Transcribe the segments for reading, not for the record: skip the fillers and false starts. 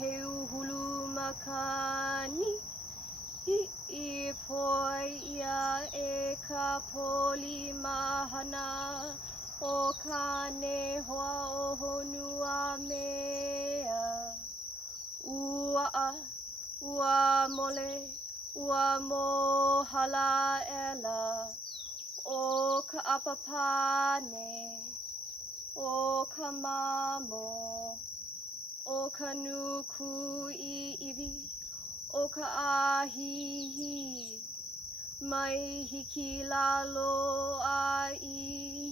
heu hulu makani I poi ia e ka poli mahana o ka nehoa o honua mea ua mole ua mohala ela o ka apapane o ka mamo o ka nuku I iwi o ka ahihi mai hiki lalo a I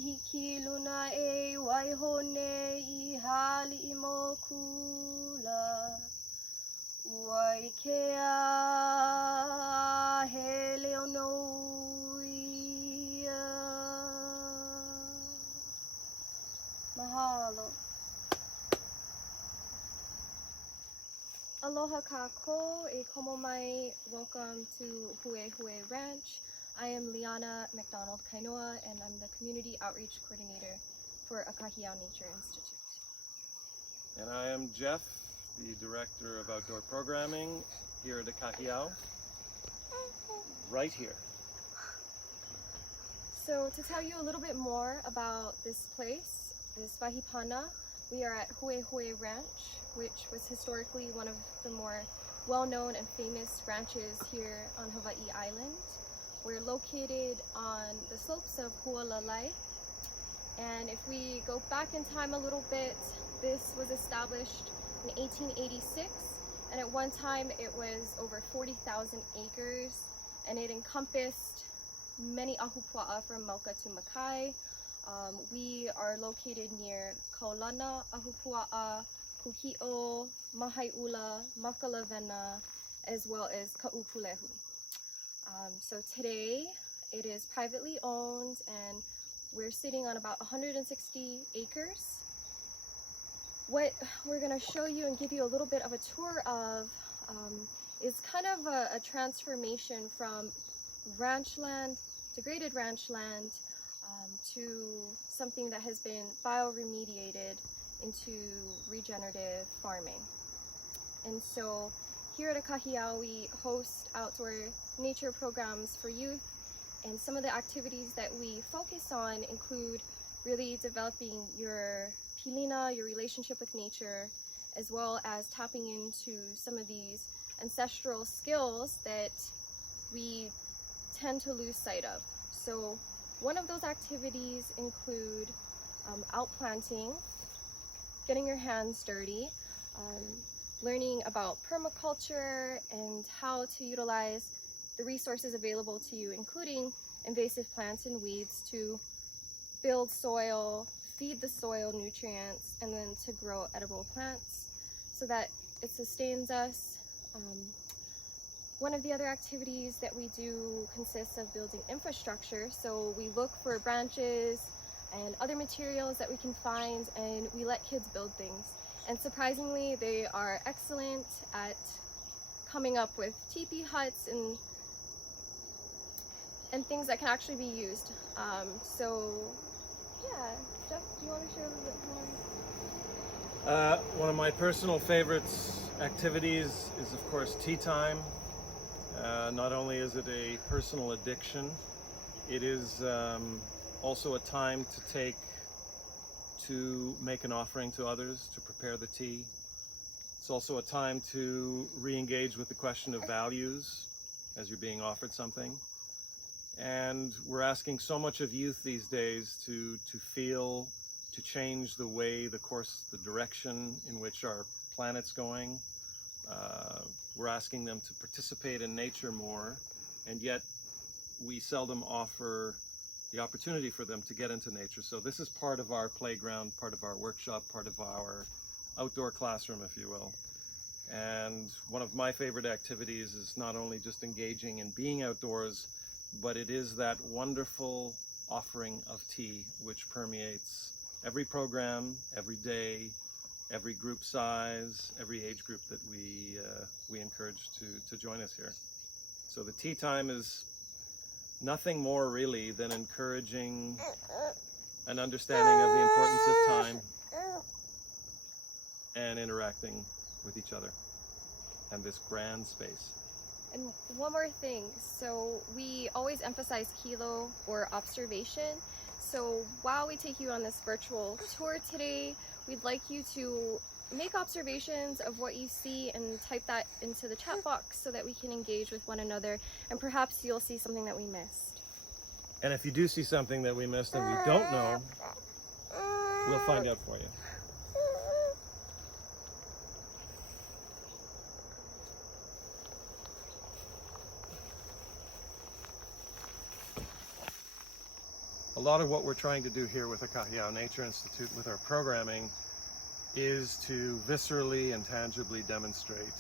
hiki luna e waihone I hali I mokula ua I ke a he leo no ia mahalo. Aloha kako, e komo mai. Welcome to Huehue Ranch. I am Liana McDonald Kainoa and I'm the Community Outreach Coordinator for Akahiao Nature Institute. And I am Jeff, the Director of Outdoor Programming here at Akahiao, right here. So to tell you a little bit more about this place, this Wahipana, we are at Huehue Ranch, which was historically one of the more well-known and famous ranches here on Hawaii Island. We're located on the slopes of Hualalai, and if we go back in time a little bit, this was established in 1886, and at one time it was over 40,000 acres, and it encompassed many ahupua'a from Mauka to Makai. We are located near Kaulana, Ahupua'a, Kuki'o, Mahai'ula, Makalavena, as well as Ka'upulehu. So today it is privately owned and we're sitting on about 160 acres. What we're going to show you and give you a little bit of a tour of is kind of a transformation from ranch land, degraded ranch land, to something that has been bioremediated into regenerative farming. And so here at Akahiao we host outdoor nature programs for youth, and some of the activities that we focus on include really developing your pilina, your relationship with nature, as well as tapping into some of these ancestral skills that we tend to lose sight of. So one of those activities include outplanting, getting your hands dirty, learning about permaculture and how to utilize the resources available to you, including invasive plants and weeds, to build soil, feed the soil nutrients, and then to grow edible plants so that it sustains us. One of the other activities that we do consists of building infrastructure. So we look for branches and other materials that we can find, and we let kids build things. And surprisingly, they are excellent at coming up with teepee huts and things that can actually be used. So yeah, Jeff, do you want to share a little bit more? One of my personal favorites activities is, of course, tea time. Not only is it a personal addiction, it is also a time to take to make an offering to others, to prepare the tea. It's also a time to re-engage with the question of values as you're being offered something. And we're asking so much of youth these days to feel, to change the way, the course, the direction in which our planet's going. We're asking them to participate in nature more, and yet we seldom offer the opportunity for them to get into nature. So this is part of our playground, part of our workshop, part of our outdoor classroom, if you will. And one of my favorite activities is not only just engaging in being outdoors, but it is that wonderful offering of tea which permeates every program, every day, every group size, every age group that we encourage to join us here. So the tea time is nothing more really than encouraging an understanding of the importance of time and interacting with each other and this grand space. And one more thing, so we always emphasize kilo or observation. So while we take you on this virtual tour today, we'd like you to make observations of what you see and type that into the chat box so that we can engage with one another, and perhaps you'll see something that we missed. And if you do see something that we missed and we don't know, we'll find out for you. A lot of what we're trying to do here with the Kahiao Nature Institute with our programming is to viscerally and tangibly demonstrate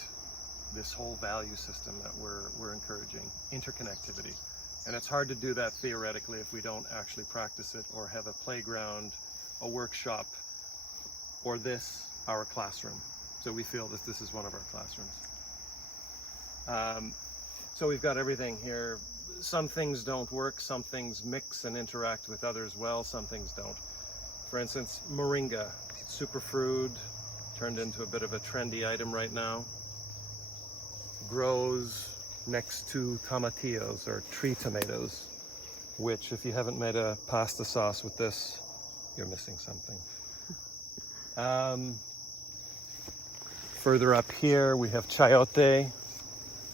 this whole value system that we're encouraging, interconnectivity. And it's hard to do that theoretically if we don't actually practice it or have a playground, a workshop, or this, our classroom. So we feel that this is one of our classrooms. So we've got everything here. Some things don't work, some things mix and interact with others well, some things don't. For instance, moringa, superfood, turned into a bit of a trendy item right now, grows next to tomatillos, or tree tomatoes, which if you haven't made a pasta sauce with this, you're missing something. Further up here we have chayote,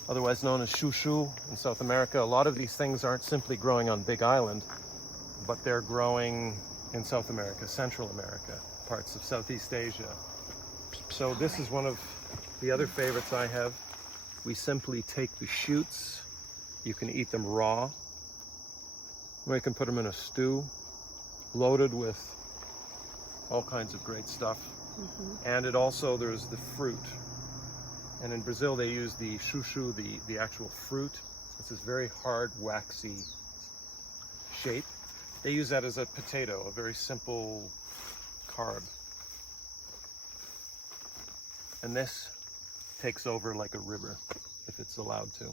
otherwise known as shushu in South America. A lot of these things aren't simply growing on Big Island, but they're growing in South America, Central America, parts of Southeast Asia. So this is one of the other favorites I have. We simply take the shoots. You can eat them raw. We can put them in a stew, loaded with all kinds of great stuff. And it also, there's the fruit. And in Brazil, they use the chuchu, the actual fruit. It's this very hard, waxy shape. They use that as a potato, a very simple carb. And this takes over like a river, if it's allowed to.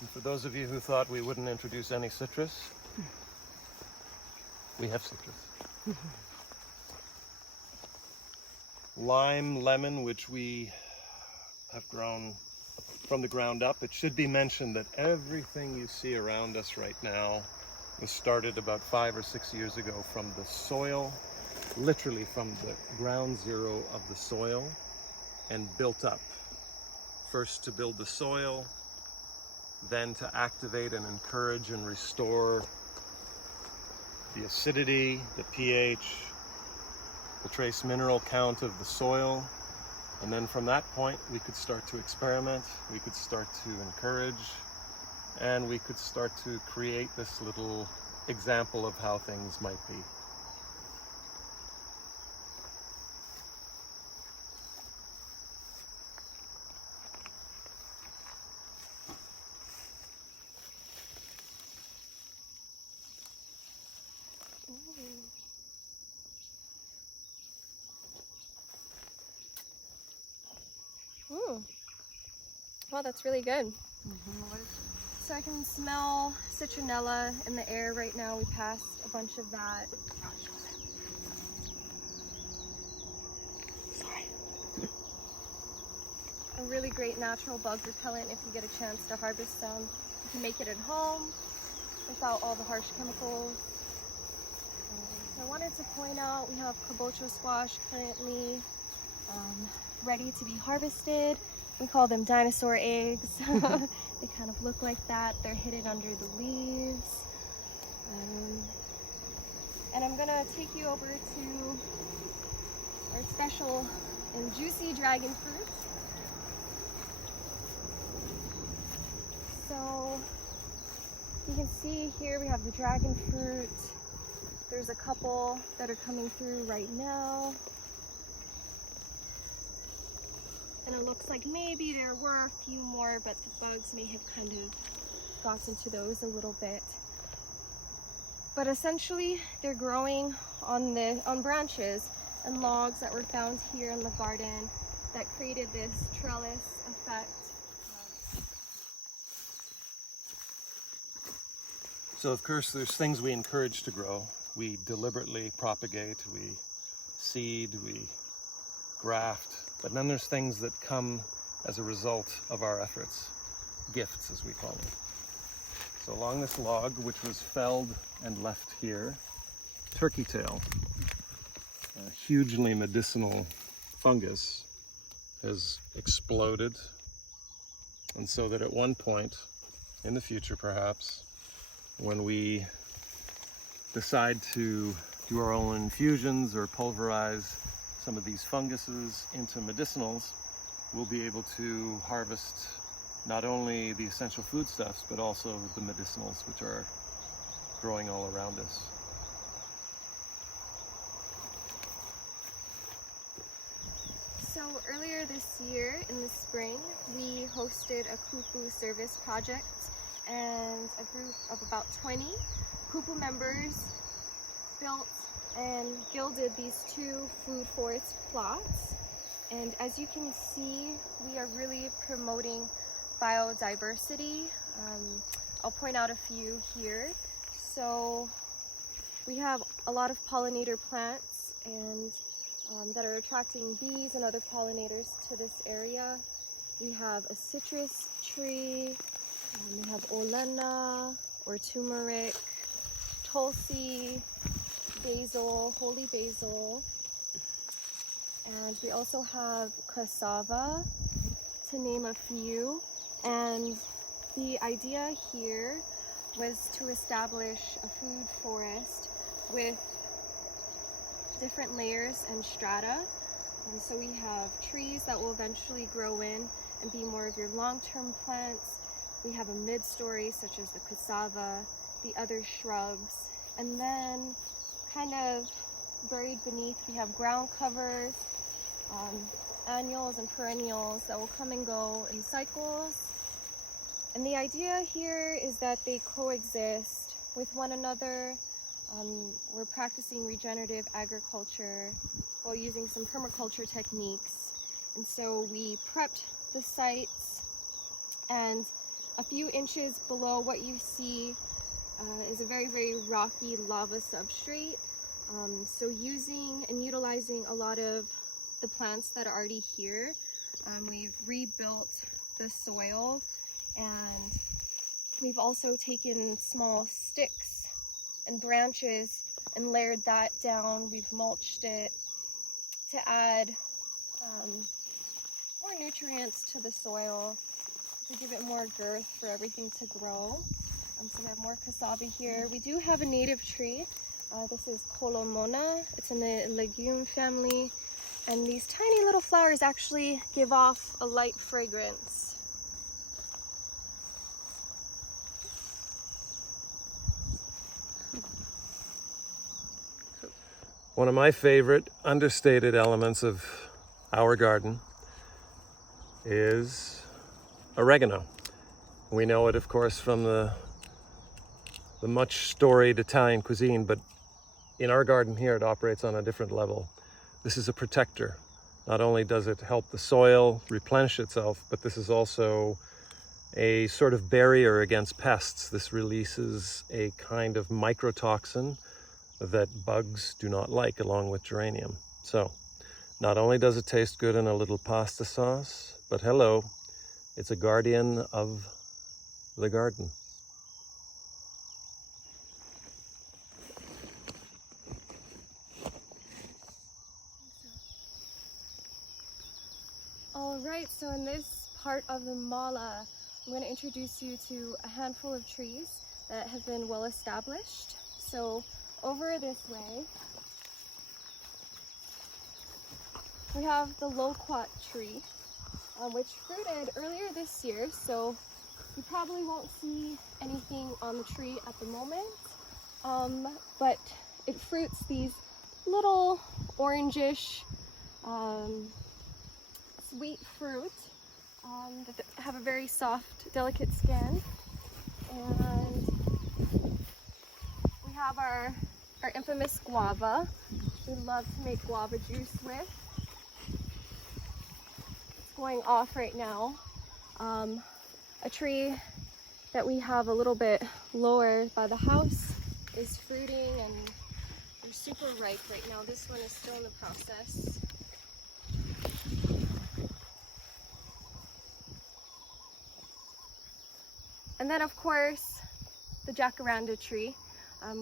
And for those of you who thought we wouldn't introduce any citrus, we have citrus. Lime, lemon, which we have grown from the ground up. It should be mentioned that everything you see around us right now was started about 5 or 6 years ago from the soil, literally from the ground zero of the soil, and built up. First to build the soil, then to activate and encourage and restore the acidity, the pH, the trace mineral count of the soil. And then from that point, we could start to experiment, we could start to encourage, and we could start to create this little example of how things might be. Wow, that's really good. So I can smell citronella in the air right now. We passed a bunch of that. Sorry. A really great natural bug repellent if you get a chance to harvest some. You can make it at home without all the harsh chemicals. I wanted to point out we have kabocha squash currently ready to be harvested. We call them dinosaur eggs. They kind of look like that. They're hidden under the leaves. And I'm gonna take you over to our special and juicy dragon fruit. So you can see here we have the dragon fruit. There's a couple that are coming through right now. And it looks like maybe there were a few more, but the bugs may have kind of gotten to those a little bit. But essentially, they're growing on branches and logs that were found here in the garden that created this trellis effect. So of course there's things we encourage to grow. We deliberately propagate, we seed, we graft, but then there's things that come as a result of our efforts, gifts as we call them. So along this log, which was felled and left here, turkey tail, a hugely medicinal fungus, has exploded. And so that at one point in the future, perhaps, when we decide to do our own infusions or pulverize some of these funguses into medicinals, we'll be able to harvest not only the essential foodstuffs, but also the medicinals which are growing all around us. So earlier this year, in the spring, we hosted a Kupu service project, and a group of about 20 Kupu members built and gilded these 2 food forest plots. And as you can see, we are really promoting biodiversity. I'll point out a few here. So we have a lot of pollinator plants and that are attracting bees and other pollinators to this area. We have a citrus tree, we have olena or turmeric, tulsi, basil, holy basil, and we also have cassava, to name a few. And the idea here was to establish a food forest with different layers and strata. So we have trees that will eventually grow in and be more of your long-term plants. We have a mid-story such as the cassava, the other shrubs, and then kind of buried beneath we have ground covers, annuals and perennials that will come and go in cycles. And the idea here is that they coexist with one another. We're practicing regenerative agriculture while using some permaculture techniques. And so we prepped the sites, and a few inches below what you see is a very, very rocky lava substrate. So using and utilizing a lot of the plants that are already here, we've rebuilt the soil, and we've also taken small sticks and branches and layered that down. We've mulched it to add more nutrients to the soil, to give it more girth for everything to grow. So we have more cassava here. We do have a native tree. This is Kolomona. It's in the legume family. And these tiny little flowers actually give off a light fragrance. One of my favorite understated elements of our garden is oregano. We know it, of course, from the much storied Italian cuisine, but in our garden here it operates on a different level. This is a protector. Not only does it help the soil replenish itself, but this is also a sort of barrier against pests. This releases a kind of mycotoxin that bugs do not like, along with geranium. So not only does it taste good in a little pasta sauce, but hello, it's a guardian of the garden. All right, so in this part of the mala, I'm going to introduce you to a handful of trees that have been well established. So over this way, we have the loquat tree, which fruited earlier this year, so you probably won't see anything on the tree at the moment, but it fruits these little orangish sweet fruit that have a very soft, delicate skin. And we have our infamous guava, we love to make guava juice with. It's going off right now. A tree that we have a little bit lower by the house is fruiting and they're super ripe right now. This one is still in the process. And then of course the jacaranda tree,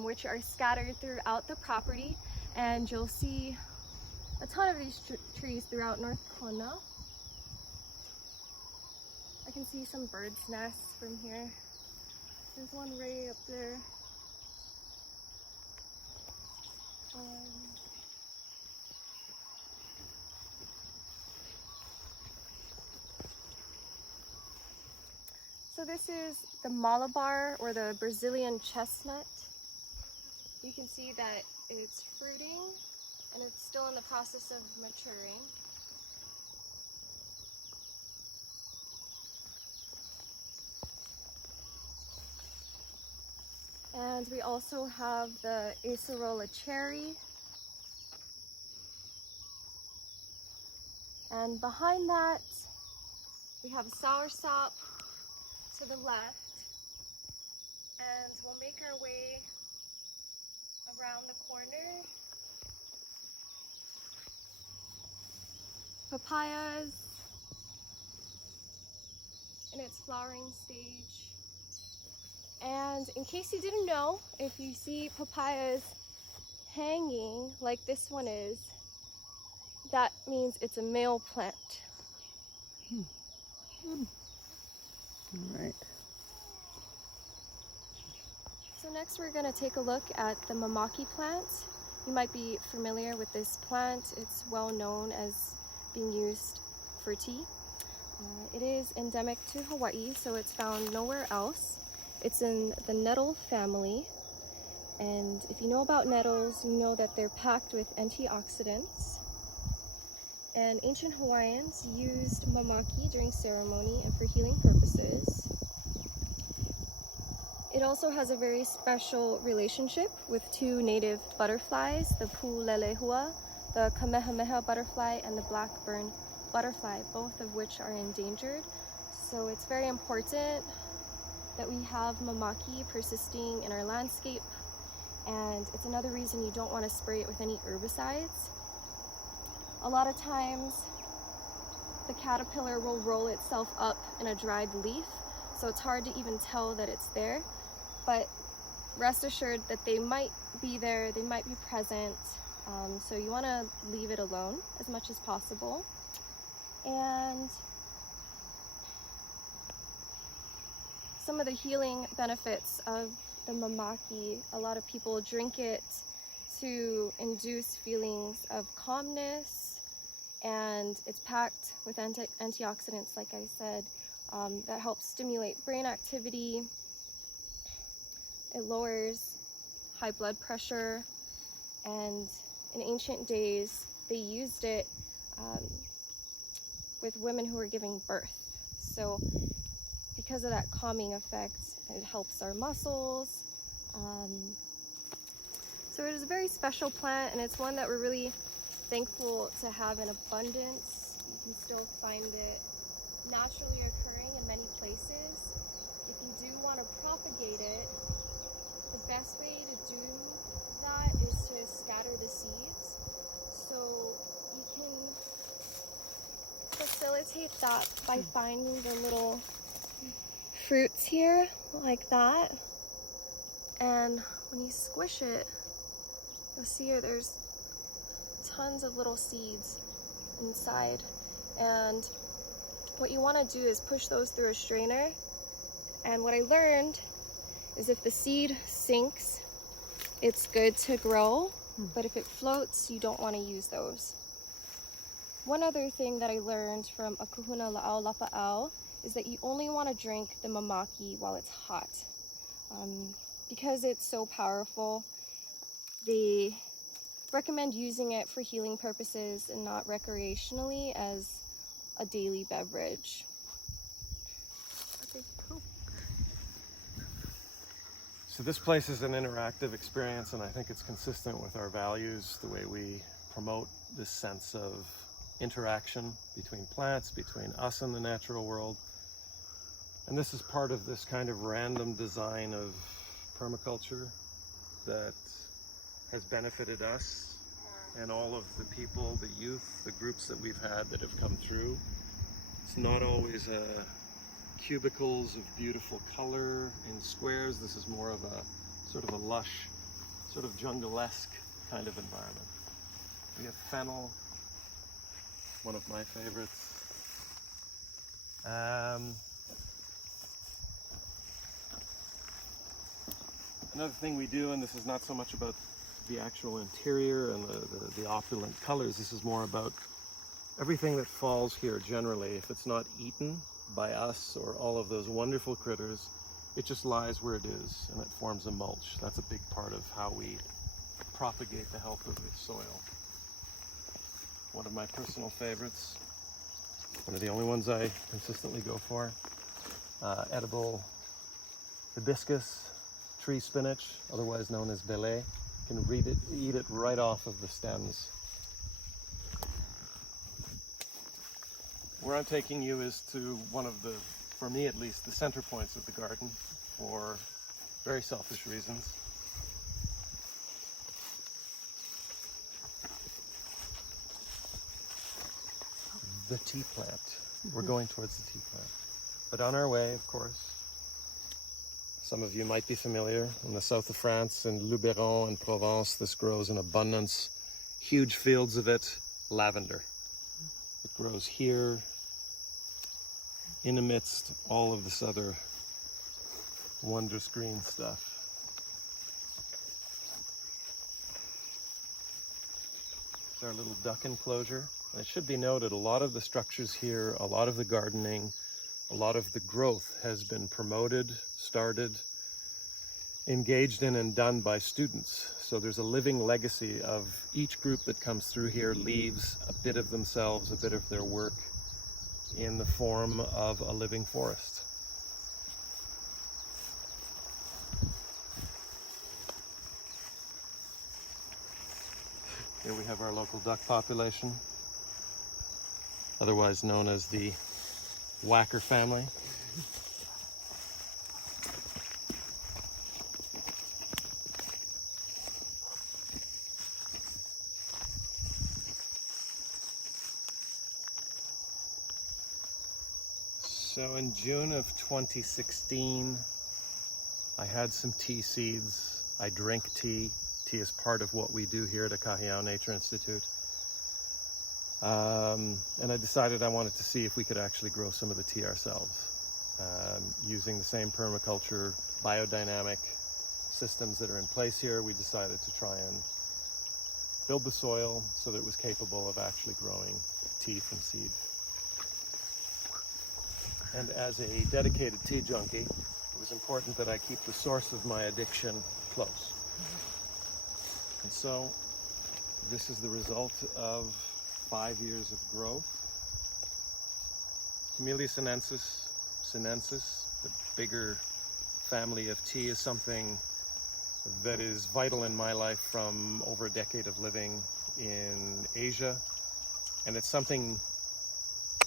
which are scattered throughout the property, and you'll see a ton of these trees throughout North Kona. I can see some birds' nests from here. There's one right up there. So this is the Malabar, or the Brazilian chestnut. You can see that it's fruiting and it's still in the process of maturing. And we also have the Acerola cherry. And behind that, we have a soursop to the left. And we'll make our way around the corner. Papayas in its flowering stage. And in case you didn't know, if you see papayas hanging like this one is, that means it's a male plant. All right. So next we're going to take a look at the mamaki plant. You might be familiar with this plant. It's well known as being used for tea. It is endemic to Hawaii, so it's found nowhere else. It's in the nettle family, and if you know about nettles, you know that they're packed with antioxidants. And ancient Hawaiians used mamaki during ceremony and for healing purposes. It also has a very special relationship with two native butterflies, the pulelehua, the kamehameha butterfly, and the blackburn butterfly, both of which are endangered. So it's very important that we have mamaki persisting in our landscape, and it's another reason you don't want to spray it with any herbicides. A lot of times the caterpillar will roll itself up in a dried leaf, so it's hard to even tell that it's there, but rest assured that they might be there, they might be present, so you want to leave it alone as much as possible. And some of the healing benefits of the mamaki, a lot of people drink it to induce feelings of calmness, and it's packed with antioxidants, like I said, that helps stimulate brain activity. It lowers high blood pressure, and in ancient days they used it with women who were giving birth. So because of that calming effect, it helps our muscles. So it is a very special plant, and it's one that we're really thankful to have in abundance. You can still find it naturally occurring in many places. If you do want to propagate it, the best way to do that is to scatter the seeds. So you can facilitate that by finding the little fruits here, like that. And when you squish it, you'll see here there's tons of little seeds inside. And what you want to do is push those through a strainer. And what I learned is if the seed sinks, it's good to grow, but if it floats, you don't want to use those. One other thing that I learned from a Kahuna La'au Lapa'au is that you only want to drink the mamaki while it's hot. Because it's so powerful, they recommend using it for healing purposes and not recreationally as a daily beverage. Okay, cool. So this place is an interactive experience, and I think it's consistent with our values, the way we promote this sense of interaction between plants, between us and the natural world. And this is part of this kind of random design of permaculture that has benefited us and all of the people, the youth, the groups that we've had that have come through. It's not always cubicles of beautiful color in squares. This is more of a sort of a lush, sort of jungle-esque kind of environment. We have fennel, one of my favorites. Another thing we do, and this is not so much about the actual interior and the opulent colors, this is more about everything that falls here generally. If it's not eaten by us or all of those wonderful critters, it just lies where it is and it forms a mulch. That's a big part of how we propagate the health of the soil. One of my personal favorites, one of the only ones I consistently go for, edible hibiscus tree spinach, otherwise known as belé. You can eat it right off of the stems. Where I'm taking you is to one of the, for me at least, the center points of the garden for very selfish reasons. The tea plant. We're going towards the tea plant. But on our way, of course, some of you might be familiar, in the south of France, in Luberon and Provence, this grows in abundance, huge fields of it, lavender. It grows here, in amidst all of this other wondrous green stuff. It's our little duck enclosure. And it should be noted, a lot of the structures here, a lot of the gardening, a lot of the growth has been promoted, started, engaged in and done by students. So there's a living legacy of each group that comes through here leaves a bit of themselves, a bit of their work in the form of a living forest. Here we have our local duck population, otherwise known as the Wacker family. So in June of 2016, I had some tea seeds. I drink tea. Tea is part of what we do here at Akahiao Nature Institute. And I decided I wanted to see if we could actually grow some of the tea ourselves, using the same permaculture, biodynamic systems that are in place here. We decided to try and build the soil so that it was capable of actually growing tea from seed. And as a dedicated tea junkie, it was important that I keep the source of my addiction close. And so this is the result of 5 years of growth. Camellia sinensis, the bigger family of tea, is something that is vital in my life from over a decade of living in Asia. And it's something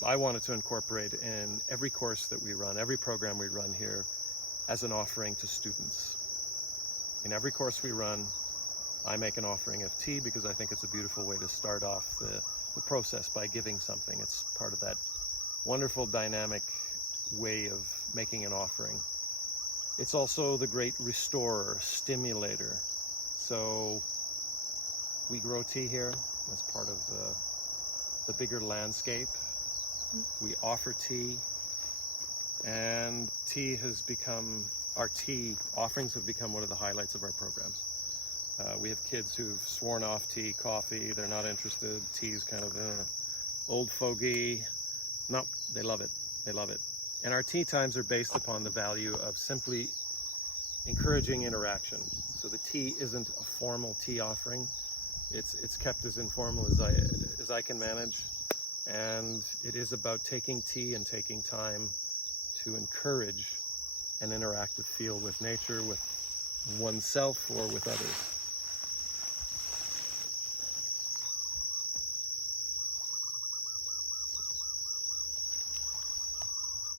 I wanted to incorporate in every course that we run, every program we run here, as an offering to students. In every course we run, I make an offering of tea because I think it's a beautiful way to start off the process by giving something. It's part of that wonderful dynamic way of making an offering. It's also the great restorer, stimulator. So we grow tea here as part of the bigger landscape. We offer tea, and tea has become, our tea offerings have become one of the highlights of our programs. We have kids who've sworn off tea, coffee, they're not interested. Tea's kind of old fogey. No, they love it. They love it. And our tea times are based upon the value of simply encouraging interaction. So the tea isn't a formal tea offering. It's kept as informal as I can manage. And it is about taking tea and taking time to encourage an interactive feel with nature, with oneself or with others.